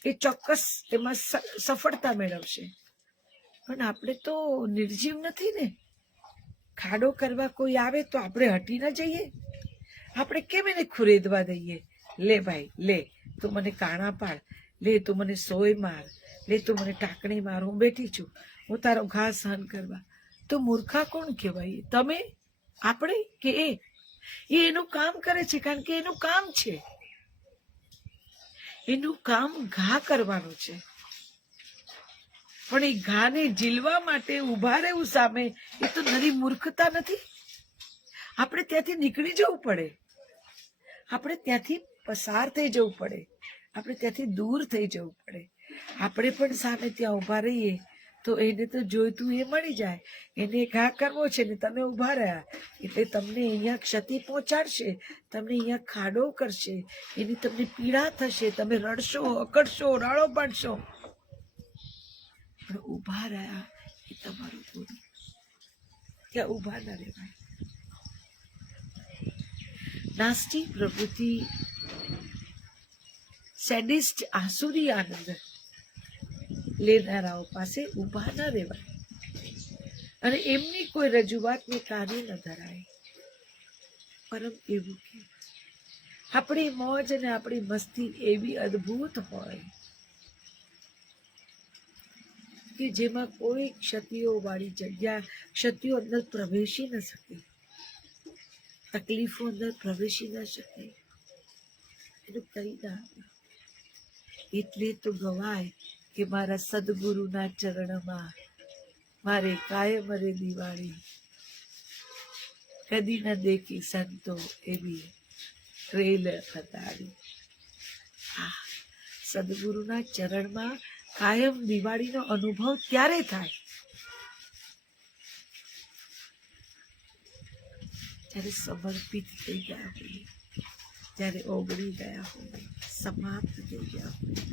એ ચોક્કસ એમાં સફળતા મેળવશે. પણ આપણે તો નિર્જીવ નથી ને. ખાડો કરવા કોઈ આવે તો આપણે હટી ના જઈએ? આપણે કેમ એને ખુરેદવા દઈએ? લે ભાઈ લે, તું મને કાણા પાડ, લે તું મને સોય માર, લે તું મને ટાકણી માર, હું બેઠી છું, હું તારો ઘા સહન કરવા. તો મૂર્ખા કોણ કહેવાય? તમે, આપણે કે એ એનું કામ કરે છે, કારણ કે એનું કામ છે, એનું કામ ઘા કરવાનું છે. પણ એ ઘાને ઝીલવા માટે ઉભા રહેવું સામે, એ તો નરી મૂર્ખતા નથી? આપણે ત્યાંથી નીકળી જવું પડે, આપણે ત્યાંથી પસાર થઈ જવું પડે, આપણે ત્યાંથી દૂર થઈ જવું પડે. આપણે પણ સામે ત્યાં ઉભા રહીએ તો એને તો જોઈતું એ મળી જાય. એને ઘા કરવો છે ને તમે ઉભા રહ્યા એટલે તમને અહીંયા ક્ષતિ પહોંચાડશે, તમને અહીંયા ખાડો કરશે, એની તમને પીડા થશે, તમે રડશો, અકળશો, રાડો પાડશો. પણ ઉભા રહ્યા એ તમારું ગુણ. ત્યાં ઉભા ના રહેવાય. નાસ્ટી પ્રવૃત્તિ, સેડિસ્ટ, આસુરી આનંદ લેનારાઓ પાસે ઉભા ના રહેવાય અને એમની કોઈ રજૂઆતને કાર્ય ન ધરાય. પરમ એવું કે આપણી મોજ અને આપણી મસ્તી એવી અદ્ભુત હોય કે જેમાં કોઈ ક્ષતિઓ વાળી જગ્યા, ક્ષતિઓ અંદર પ્રવેશી ન શકે, તકલીફો અંદર પ્રવેશી ન શકે, એનું કઈ ના આવે. એટલે તો ગવાય કે મારા સદગુરુના ચરણમાં મારે કાયમ રે દિવાળી, કદી ન દેખી સંતો એવી રેલ ફતાડી. સદગુરુના ચરણમાં કાયમ દિવાળીનો અનુભવ ત્યારે થાય જ્યારે સમર્પિત થઈ ગયા હોય, જ્યારે ઓગળી ગયા હોય, સમાપ્ત થઈ ગયા હોય,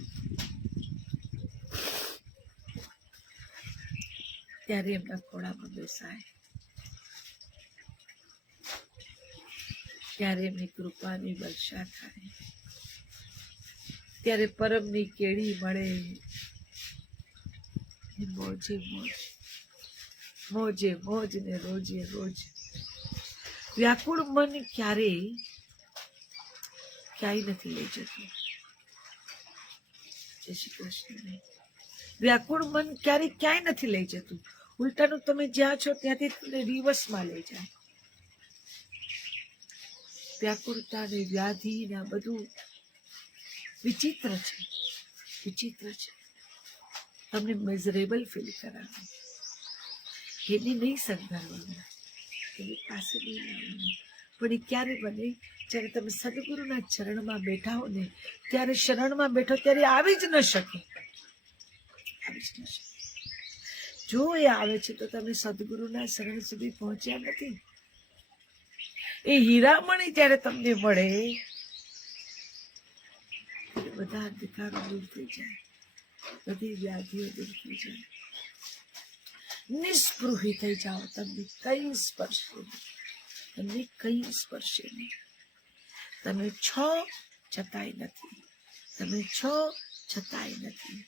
ત્યારે એમના ખોળામાં બેસાય, ત્યારે એમની કૃપાની વર્ષા થાય, ત્યારે પરમની કેળી મળે. મોજે મોજ, મોજે મોજ ને રોજે રોજ. વ્યાકુળ મન ક્યાંય નથી લઈ જતું. જય શ્રી કૃષ્ણ. વ્યાકુળ મન ક્યાંય નથી લઈ જતું. ઉલટાનું તમે જ્યાં છો ત્યાંથી તમને રિવર્સમાં લઈ જાય. વ્યાકુળતા ને વ્યાધિ ને આ બધું વિચિત્ર છે, વિચિત્ર છે. તમને મિઝરેબલ ફીલ કરાવે. એને નહીં સંઘારવાનું, એની પાસે નહીં લાવવાનું. પણ એ ક્યારે બને? જ્યારે તમે સદગુરુના ચરણમાં બેઠા હો ને, ત્યારે શરણમાં બેઠો ત્યારે આવી જ ન શકે, આવી જ ન શકે. જો એ આવે છે તો તમે સદગુરુના શરણ સુધી પહોંચ્યા નથી. એ હીરામણી જ્યારે તમને મળે બધા અંધકારો દૂર થઈ જાય, બધી વ્યાધિઓ દૂર થઈ જાય, નિસ્પૃહી થઈ જાઓ. તમને કઈ સ્પર્શે નહીં, તમને કઈ સ્પર્શે નહીં. તમે છો છતાંય નથી, તમે છો છતાંય નથી.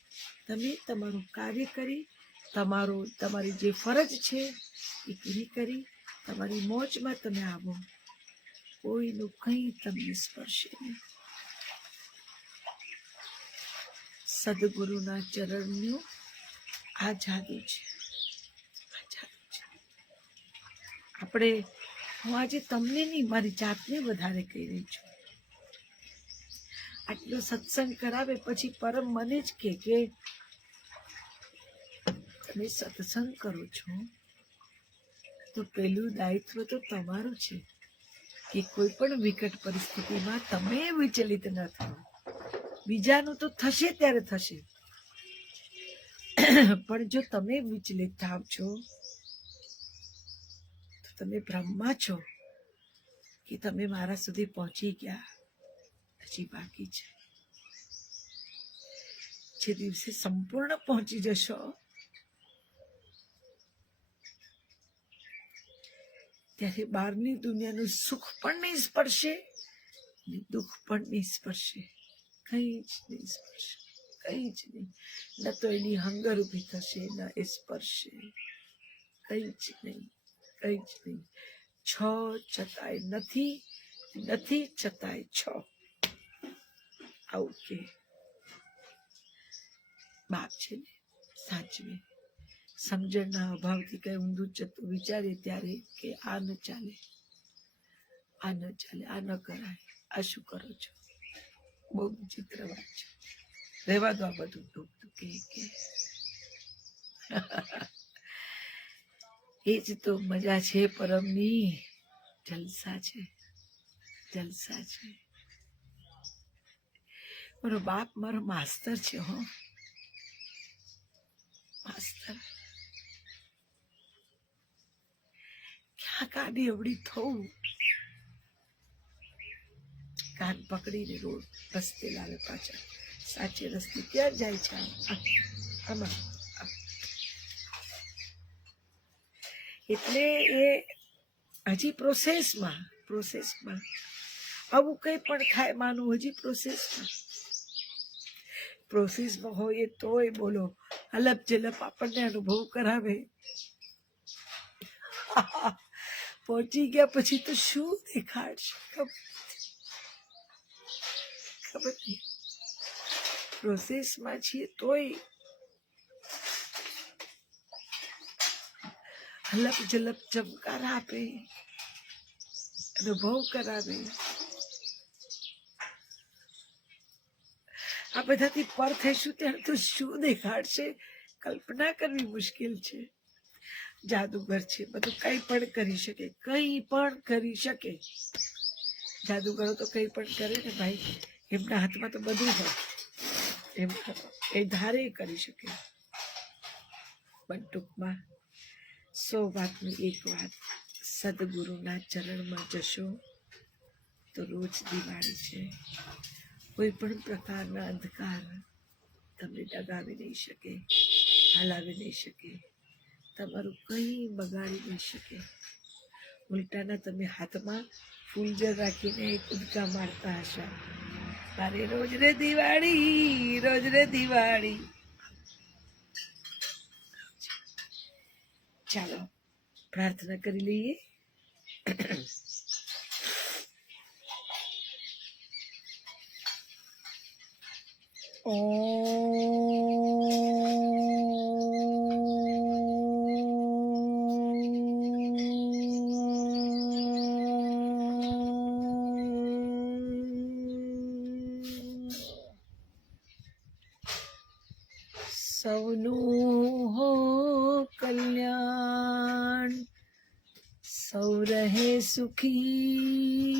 તમે તમારું કાર્ય કરી, તમારી જે ફરજ છે એ પૂરી કરી, તમારી મોજમાં તમે આવો. કોઈનું કઈ તમને સ્પર્શે નહીં. સદગુરુના ચરણનું આ જાદુ છે, આ જાદુ છે. હું આજે તમને નહીં, મારી જાતને વધારે કહી રહી છું. આટલો સત્સંગ કરાવે પછી પરમ મને જ કે તમે સત્સંગ કરો છો તો પેલું દાયિત્વ તો તમારું છે કે કોઈ પણ વિકટ પરિસ્થિતિમાં તમે વિચલિત ન થાઓ. બીજાનું તો થશે ત્યારે થશે, પણ જો તમે વિચલિત થાવ છો તો તમે ભ્રમમાં છો કે તમે મારા સુધી પહોંચી ગયા, હજી બાકી છે. જે દિવસે સંપૂર્ણ પહોંચી જશો ત્યારે બહારની દુનિયાનું સુખ પણ નહીં સ્પર્શે, દુઃખ પણ નહીં સ્પર્શે, કઈ જ નહીં સ્પર્શે, કઈ જ નહીં. ન તો એની હંગર ઊભી થશે, ન એ સ્પર્શે, કઈ જ નહીં, કઈ જ નહીં. છો છતાંય નથી, નથી છતાંય છો. આવું કે બાપ છે ને સાચવે. સમજણના અભાવથી કઈ ઊંધું ચતું વિચારે ત્યારે કે આ ન ચાલે, આ ન ચાલે, આ ન કરાય, આ શું કરો છો? બહુ વિચિત્ર વાત છે. રહેવા દો આ બધું ટૂંકતું કે એ જ તો મજા છે પરમની. જલસા છે, જલસા છે. મારો બાપ મારો માસ્તર છે. હો માસ્તર. ક્યાંક આડી અવડી થવું, કાન પકડીને રોડ રસ્તે લાવે પાછા. સાચે રસ્તે ક્યાં જાય છે? આમાં. એટલે એ હજી પ્રોસેસમાં આવું કઈ પણ થાય માનું, હજી પ્રોસેસમાં હોય તોય બોલો હલપ જલપ આપણને અનુભવ કરાવે. પહોંચી ગયા પછી તો શું દેખાડશે ખબર નહીં. પ્રોસેસમાં છીએ તોય હલપ જલપ ચમકાર આપે, અનુભવ કરાવે. આ બધાથી પર થઈશું ત્યારે તો શું દેખાડશે કલ્પના કરવી મુશ્કેલ છે. જાદુગર છે, બધું કઈ પણ કરી શકે, કઈ પણ કરી શકે. જાદુગરો તો કઈ પણ કરે ને ભાઈ, એમના હાથમાં તો બધું હોય. એમ એ ધારે કરી શકે. પણ ટૂંકમાં 100 વાતની એક વાત, સદગુરુના ચરણમાં જશો તો રોજ દિવાળી છે. કોઈ પણ પ્રકારના અંધકાર તમને ડગાવી નહીં શકે, હલાવી નહીં શકે, તમારું કંઈ બગાડી નહીં શકે. ઉલટાના તમે હાથમાં ફૂલજર રાખીને કૂદકા મારતા હશો, મારે રોજ રે દિવાળી, રોજ રે દિવાળી. ચાલો પ્રાર્થના કરી લઈએ. સૌનું હો કલ્યાણ, સૌ રહે સુખી,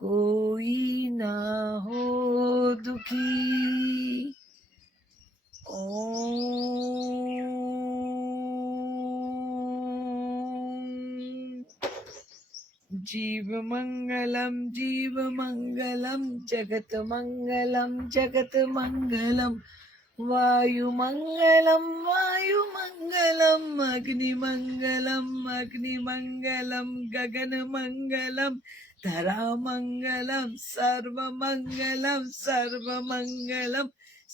કોઈ ના હો દુખી. જીવ મંગલમ, જીવ મંગલમ, જગત મંગલમ, જગત મંગલમ. વાયુ મંગલમ, વાયુ મંગલમ, અગ્નિ મંગલમ, અગ્નિ મંગલમ, ગગન મંગલમ, ધરા મંગલમ, સર્વ મંગલમ, સર્વ મંગલમ,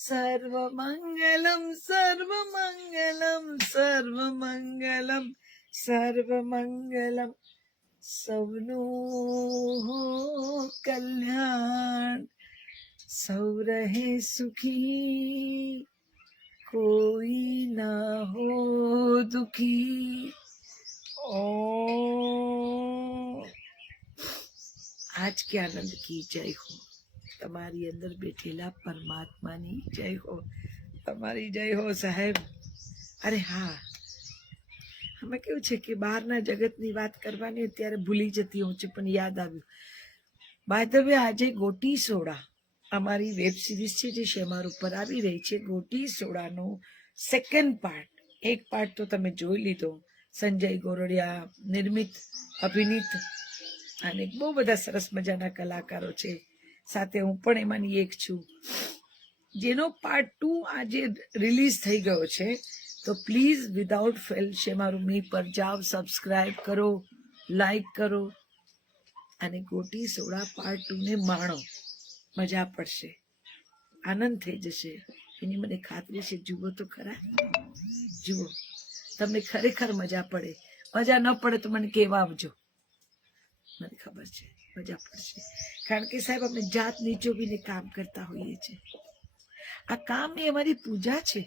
સર્વ મંગલમ, સર્વ મંગલમ, સર્વ મંગલમ, સર્વ મંગલમ. સૌનું કલ્યાણ, સૌ રહે સુખી, કોઈ ના હો દુખી. આજ કે આનંદ કી જય હો. તમારી અંદર બેઠેલા પરમાત્માની જય હો. તમારી જય હો સાહેબ. અરે હા, અમે કેવું છે કે બહારના જગતની વાત કરવાની ત્યારે ભૂલી જતી હોઉં છું, પણ યાદ આવ્યું. બાય ધ વે, આજે ગોટી સોડા અમારી વેબ સિરીઝ છે જે શેમાર ઉપર આવી રહી છે. ગોટી સોડાનો સેકન્ડ પાર્ટ, એક પાર્ટ તો તમે જોઈ લીધો. સંજય ગોરડિયા નિર્મિત, અભિનીત અને બહુ બધા સરસ મજાના કલાકારો છે. સાથે હું પણ એમાંની એક છું. જેનો પાર્ટ 2 આજે રિલીઝ થઈ ગયો છે. તો પ્લીઝ વિધાઉટ ફેલ શેમારું મી પર જાઓ, સબસ્ક્રાઇબ કરો, લાઈક કરો અને ગોટી સોડા પાર્ટ 2 ને માણો. મજા પડશે, આનંદ થઈ જશે એની મને ખાતરી છે. જુઓ તો ખરા, જુઓ, તમને ખરેખર મજા પડે. મજા ન પડે તો મને કહેવા આવજો, મને ખબર છે મજા પડશે. કારણ કે સાહેબ અમે જાત નીચોવીને કામ કરતા હોઈએ છીએ. આ કામ એ અમારી પૂજા છે.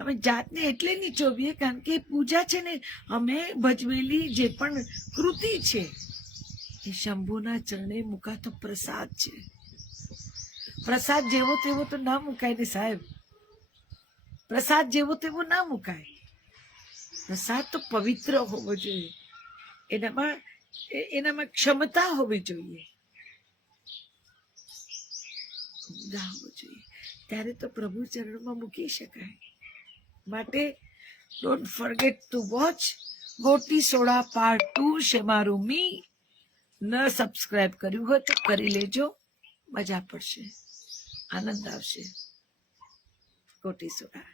અમે જાતને એટલે નીચોવીએ કારણ કે પૂજા છે ને, અમે ભજવેલી જે પણ કૃતિ છે એ શંભુના ચરણે મુકાતો પ્રસાદ છે. પ્રસાદ જેવો તેવો તો ના મુકાય ને સાહેબ, પ્રસાદ જેવો તેવો ના મુકાય. પ્રસાદ તો પવિત્ર હોવો જોઈએ, એનામાં ક્ષમતા હોવી જોઈએ, હોવો જોઈએ, ત્યારે તો પ્રભુ ચરણમાં મૂકી શકાય. માટે don't forget to watch Goti soda part 2 છે મારું મી. ન સબસ્ક્રાઇબ કર્યું હોય તો કરી લેજો, મજા પડશે, આનંદ આવશે. ગોટી સોડા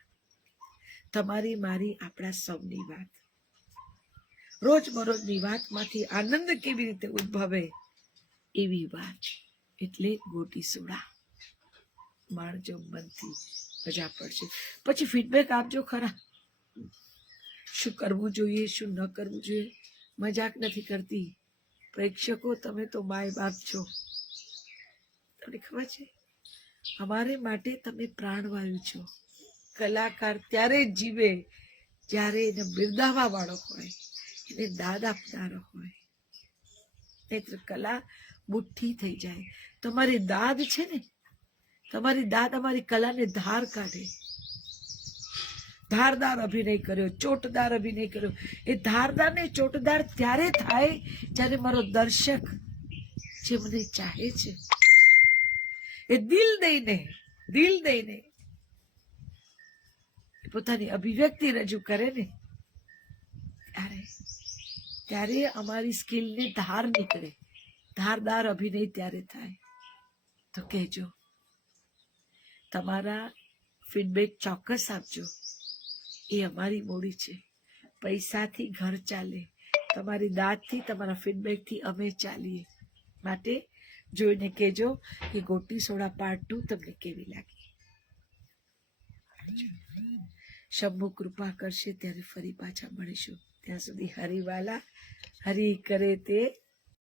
તમારી મારી આપણા સૌની વાત, રોજબરોજની વાતમાંથી આનંદ કેવી રીતે ઉદ્ભવે એવી વાત, એટલે ગોટી સોડા માણજો મનથી, મજા પડશે. પછી ફીડબેક આપજો ખરા, શું કરવું જોઈએ શું ન કરવું જોઈએ. મજાક નથી કરતી, પ્રેક્ષકો તમે તો માય બાપ છો. તમને ખબર છે અમારે માટે તમે પ્રાણવાયુ છો. કલાકાર ત્યારે જ જીવે જ્યારે એને બિરદાવવા વાળો હોય, એને દાદ આપનારો હોય, નહીતર કલા મુઠ્ઠી થઈ જાય. તમારી દાદ છે ને, તમારી દાદ અમારી કલાને ધાર કાઢે. ધારદાર અભિનય કર્યો, ચોટદાર અભિનય કર્યો. એ ધારદાર ને ચોટદાર ત્યારે થાય જ્યારે મારો દર્શક જે મને ચાહે છે એ દિલ દઈને પોતાની અભિવ્યક્તિ રજૂ કરે ને, ત્યારે અમારી સ્કિલને ધાર નીકળે. ધારદાર અભિનય ત્યારે થાય. તો કહેજો, તમારા ફીડબેક ચોક્કસ આપજો. એ અમારી મૂડી છે. પૈસાથી ઘર ચાલે, તમારી દાદથી, તમારા ફીડબેકથી અમે ચાલીએ. માટે જોઈને કહેજો કે ગોટી સોડા પાર્ટ 2 તમને કેવી લાગી. શંભુ કૃપા કરશે ત્યારે ફરી પાછા મળીશું. ત્યાં સુધી હરિવાલા, હરિ કરે તે